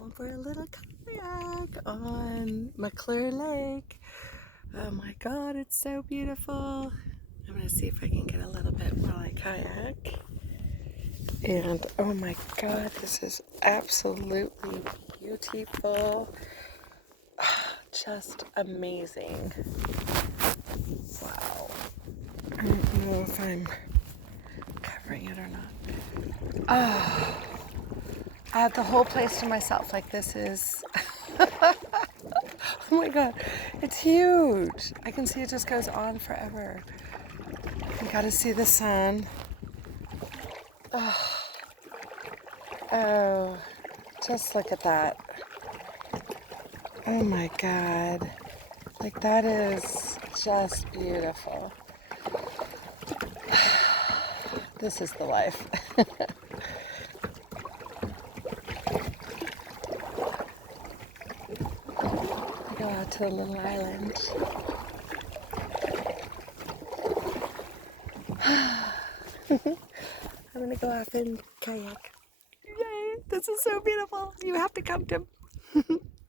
going for a little kayak on McLure Lake. Oh my god, it's so beautiful. I'm gonna see if I can get a little bit while I kayak. And oh my god, this is absolutely beautiful. Just amazing. Wow. I don't know if I'm covering it or not. Oh, I have the whole place to myself. Like, this is oh my god, it's huge. I can see it just goes on forever. You gotta see the sun. Oh, just look at that. Oh my god. Like, that is just beautiful. This is the life. I go out to the little island. I'm gonna go off and kayak. Yay! This is so beautiful. You have to come to